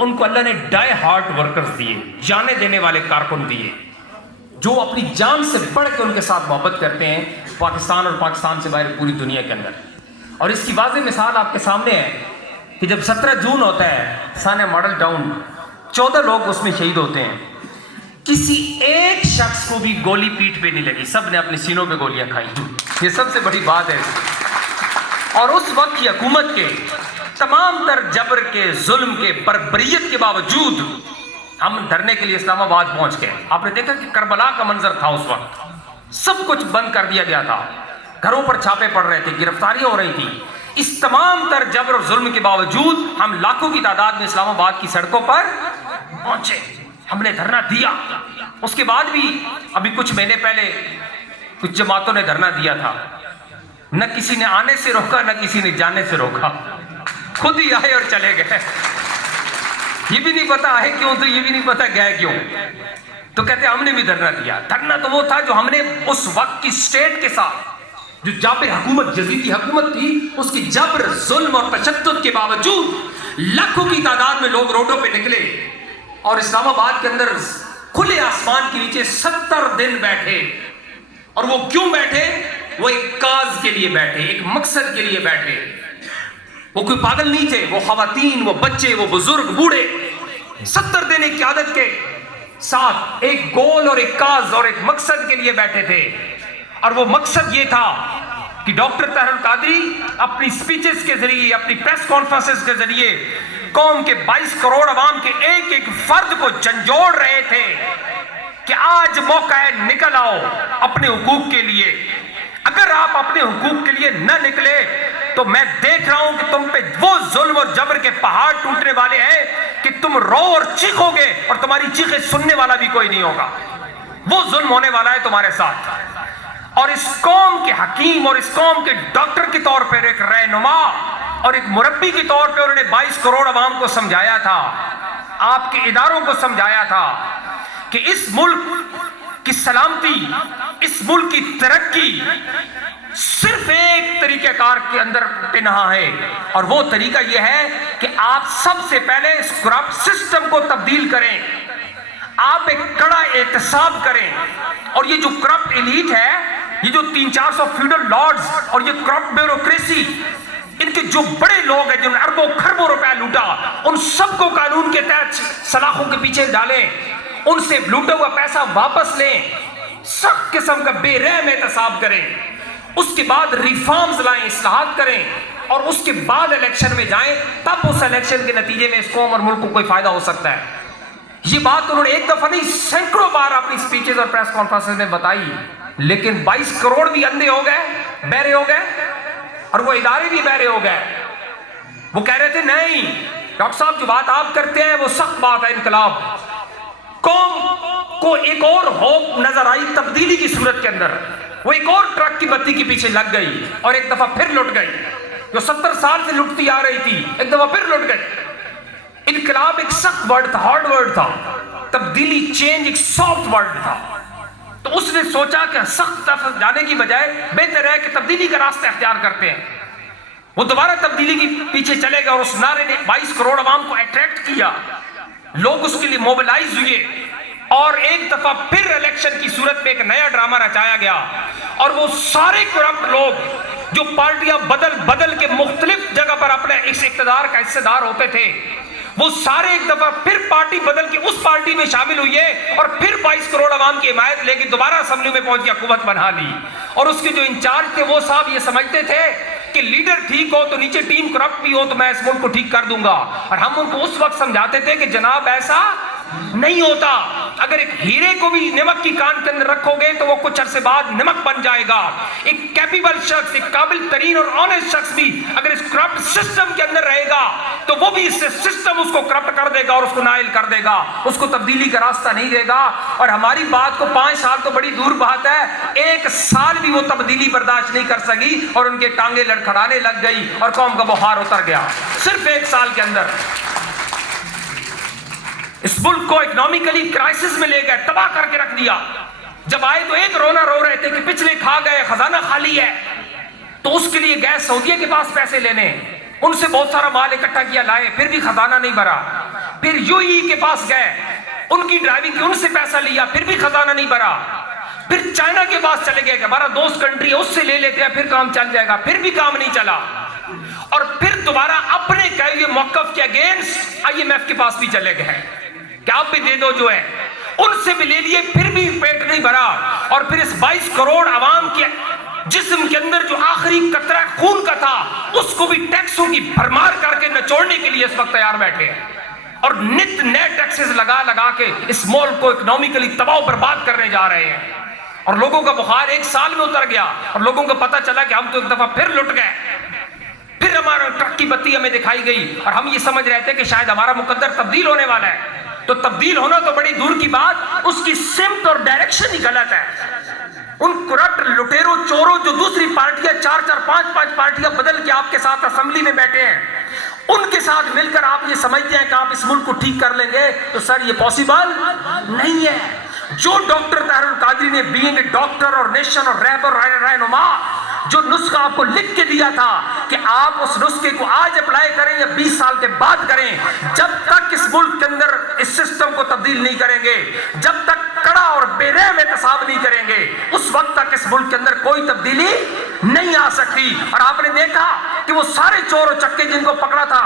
تو ان کو اللہ نے ڈائی ہارٹ ورکرز دیے، جانے دینے والے کارکن دیے، جو اپنی جان سے بڑھ کے ان کے ساتھ محبت کرتے ہیں، پاکستان اور پاکستان سے باہر پوری دنیا کے اندر۔ اور اس کی واضح مثال آپ کے سامنے ہے کہ جب 17 جون ہوتا ہے سانیہ ماڈل ٹاؤن، 14 لوگ اس میں شہید ہوتے ہیں، کسی ایک شخص کو بھی گولی پیٹھ پہ نہیں لگی، سب نے اپنے سینوں پہ گولیاں کھائی۔ یہ سب سے بڑی بات ہے۔ اور اس وقت کی حکومت کے تمام تر جبر کے، ظلم کے، بربریت کے باوجود ہم دھرنے کے لیے اسلام آباد پہنچ گئے۔ آپ نے دیکھا کہ کربلا کا منظر تھا، اس وقت سب کچھ بند کر دیا گیا تھا، گھروں پر چھاپے پڑ رہے تھے، گرفتاریاں ہو رہی تھی۔ اس تمام تر جبر اور ظلم کے باوجود ہم لاکھوں کی تعداد میں اسلام آباد کی سڑکوں پر پہنچے، ہم نے دھرنا دیا۔ اس کے بعد بھی ابھی کچھ مہینے پہلے کچھ جماعتوں نے دھرنا دیا تھا، نہ کسی نے آنے سے روکا، نہ کسی نے جانے سے روکا، خود ہی آئے اور چلے گئے۔ یہ بھی نہیں پتا آئے کیوں، تو یہ بھی نہیں پتا گئے کیوں، تو کہتے ہم نے بھی دھرنا دیا۔ دھرنا تو وہ تھا جو ہم نے اس وقت کی سٹیٹ کے ساتھ، جو جابر حکومت، جزیدی حکومت تھی، اس کی جبر، ظلم اور تشدد کے باوجود لاکھوں کی تعداد میں لوگ روڈوں پہ نکلے اور اسلام آباد کے اندر کھلے آسمان کے نیچے 70 دن بیٹھے۔ اور وہ کیوں بیٹھے؟ وہ ایک کاز کے لیے بیٹھے، ایک مقصد کے لیے بیٹھے۔ وہ کوئی پاگل نہیں تھے، وہ خواتین، وہ بچے، وہ بزرگ، بوڑھے 70 دن ایک قیادت کے ساتھ ایک گول اور ایک کاز اور ایک مقصد کے لیے بیٹھے تھے۔ اور وہ مقصد یہ تھا کہ ڈاکٹر طاہر القادری اپنی سپیچز کے ذریعے، اپنی پریس کانفرنسز کے ذریعے قوم کے 22 کروڑ عوام کے ایک ایک فرد کو جھنجھوڑ رہے تھے کہ آج موقع ہے، نکل آؤ اپنے حقوق کے لیے۔ اگر آپ اپنے حقوق کے لیے نہ نکلے تو میں دیکھ رہا ہوں کہ تم پہ وہ ظلم اور جبر کے پہاڑ ٹوٹنے والے ہیں کہ تم رو اور چیخو گے اور تمہاری چیخیں سننے والا بھی کوئی نہیں ہوگا۔ وہ ظلم ہونے والا ہے تمہارے ساتھ۔ اور اس قوم کے حکیم اور اس قوم کے ڈاکٹر کے طور پر، ایک رہنما اور ایک مربی کے طور پہ انہوں نے 22 کروڑ عوام کو سمجھایا تھا، آپ کے اداروں کو سمجھایا تھا کہ اس ملک کی سلامتی، اس ملک کی ترقی صرف ایک طریقہ کار کے اندر پنہا ہے، اور وہ طریقہ یہ ہے کہ آپ سب سے پہلے اس کرپٹ سسٹم کو تبدیل کریں، آپ ایک کڑا احتساب کریں۔ اور یہ جو کرپٹ ایلیٹ ہے، یہ جو 300-400 فیوڈل لارڈز اور یہ کرپٹ بیوروکریسی، ان کے جو بڑے لوگ ہیں جنہوں نے اربوں خربوں روپیہ لوٹا، ان سب کو قانون کے تحت سلاخوں کے پیچھے ڈالیں، ان سے لوٹا ہوا پیسہ واپس لیں، سخت قسم کا بے رحم احتساب کریں، اس کے بعد ریفارمز لائیں، اصلاحات کریں، اور اس کے بعد الیکشن میں جائیں، تب اس الیکشن کے نتیجے میں اس قوم اور ملک کو کوئی فائدہ ہو سکتا ہے۔ یہ بات انہوں نے ایک دفعہ نہیں، سینکڑوں بار اپنی سپیچز اور پریس کانفرنسز میں بتائی، لیکن 22 کروڑ بھی اندھے ہو گئے، بہرے ہو گئے، اور وہ ادارے بھی بہرے ہو گئے۔ وہ کہہ رہے تھے نہیں ڈاکٹر صاحب جو بات آپ کرتے ہیں وہ سخت بات ہے، انقلاب۔ قوم کو ایک اور ہوپ نظر آئی تبدیلی کی صورت کے اندر، وہ ایک اور ٹرک کی بتی کے پیچھے لگ گئی اور ایک دفعہ پھر لٹ گئی، جو 70 سال سے لٹتی آ رہی تھی ایک دفعہ پھر لٹ گئی۔ انقلاب ایک سخت ورڈ تھا، ہارڈ ورڈ تھا، تبدیلی، چینج ایک سافٹ ورڈ تھا۔ تو اس نے سوچا کہ سخت طرف جانے کی بجائے بہتر ہے کہ تبدیلی کا راستہ اختیار کرتے ہیں۔ وہ دوبارہ تبدیلی کے پیچھے چلے گئے اور اس نعرے نے 22 کروڑ عوام کو اٹریکٹ کیا، لوگ اس کے لیے موبلائز ہوئے، اور ایک دفعہ پھر الیکشن کی صورت میں ایک نیا ڈرامہ رچایا گیا، اور وہ سارے کرپٹ لوگ جو پارٹیاں بدل بدل کے مختلف جگہ پر اپنے اس اقتدار کا حصہ دار ہوتے تھے، وہ سارے ایک دفعہ پھر پارٹی بدل کے اس پارٹی میں شامل ہوئے اور پھر 22 کروڑ عوام کی حمایت لے کے دوبارہ اسمبلی میں پہنچ کے حکومت بنا لی۔ اور اس کے جو انچارج تھے وہ صاحب یہ سمجھتے تھے کہ لیڈر ٹھیک ہو تو نیچے ٹیم کرپٹ بھی ہو تو میں اس ملک کو ٹھیک کر دوں گا، اور ہم ان کو اس وقت سمجھاتے تھے کہ جناب ایسا نہیں ہوتا، اگر ایک ہیرے کو بھی نمک کی کان کے اندر رکھو گے تو وہ کچھ عرصے بعد نمک بن جائے گا۔ ایک کیپیبل شخص، ایک قابل ترین اور آنےسٹ شخص بھی اگر اس کرپٹ سسٹم کے اندر رہے گا تو وہ بھی اس سے سسٹم اس کو کرپٹ کر دے گا اور اس کو نائل کر دے گا، اس کو تبدیلی کا راستہ نہیں دے گا۔ اور ہماری بات کو 5 سال تو بڑی دور بات ہے، 1 سال بھی وہ تبدیلی برداشت نہیں کر سکی اور ان کے ٹانگیں لڑکھڑانے لگ گئی اور قوم کا بخار اتر گیا صرف 1 سال کے اندر۔ اس ملک کو اکنامکلی کرائسس میں لے گئے، تباہ کر کے رکھ دیا۔ جب آئے تو ایک رونا رو رہے تھے کہ پچھلے کھا گئے، خزانہ خالی ہے، تو اس کے لیے گئے سعودیہ کے پاس پیسے لینے، ان سے بہت سارا مال اکٹھا کیا، لائے، پھر بھی خزانہ نہیں بھرا۔ پھر UAE کے پاس گئے، ان کی ڈرائیونگ کی، ان سے پیسہ لیا، پھر بھی خزانہ نہیں بھرا. پھر چائنا کے پاس چلے گئے کہ ہمارا دوست کنٹری ہے، اس سے لے لیتے ہیں، پھر کام چل جائے گا، پھر بھی کام نہیں چلا. اور پھر دوبارہ اپنے کہے ہوئے موقف کے اگینسٹ IMF کے پاس بھی چلے گئے کہ آپ بھی دے دو جو ہے، ان سے بھی لے لیے، پھر بھی پیٹ نہیں بھرا. اور پھر اس 22 کروڑ عوام کے جسم کے اندر جو آخری قطرہ خون کا تھا، اس کو بھی ٹیکسوں کی بھرمار کر کے نچوڑنے کے لیے اس وقت تیار بیٹھے ہیں، اور نت نئے ٹیکسز لگا لگا کے اس ملک کو اکنامکلی تباہ و برباد کرنے جا رہے ہیں. اور لوگوں کا بخار 1 سال میں اتر گیا، اور لوگوں کو پتہ چلا کہ ہم تو ایک دفعہ پھر لٹ گئے. پھر ہمارا ٹرک کی بتی ہمیں دکھائی گئی، اور ہم یہ سمجھ رہے تھے کہ شاید ہمارا مقدر تبدیل ہونے والا ہے. تو تبدیل ہونا تو بڑی دور کی بات، اس کی سمت اور ڈائریکشن ہی غلط ہے. ان کرپٹ لٹیروں چوروں جو دوسری پارٹیاں 4-4 5-5 پارٹیاں بدل کے آپ کے ساتھ اسمبلی میں بیٹھے ہیں، ان کے ساتھ مل کر آپ یہ سمجھتے ہیں کہ آپ اس ملک کو ٹھیک کر لیں گے، تو سر یہ پاسبل نہیں ہے. جو ڈاکٹر طاہر القادری نے بینگ اے ڈاکٹر اور نیشن اور رہبر رہنما جو نسخہ آپ کو لکھ کے دیا تھا کہ آپ اس نسخے کو آج اپلائی کریں یا 20 سال کے بعد کریں، جب تک اس ملک کے اندر اس سسٹم کو تبدیل نہیں کریں گے، جب تک کڑا اور بے رحم احتساب نہیں کریں گے، اس وقت تک اس ملک کے اندر کوئی تبدیلی نہیں آ سکتی. اور آپ نے دیکھا کہ وہ سارے چور و چکے جن کو پکڑا تھا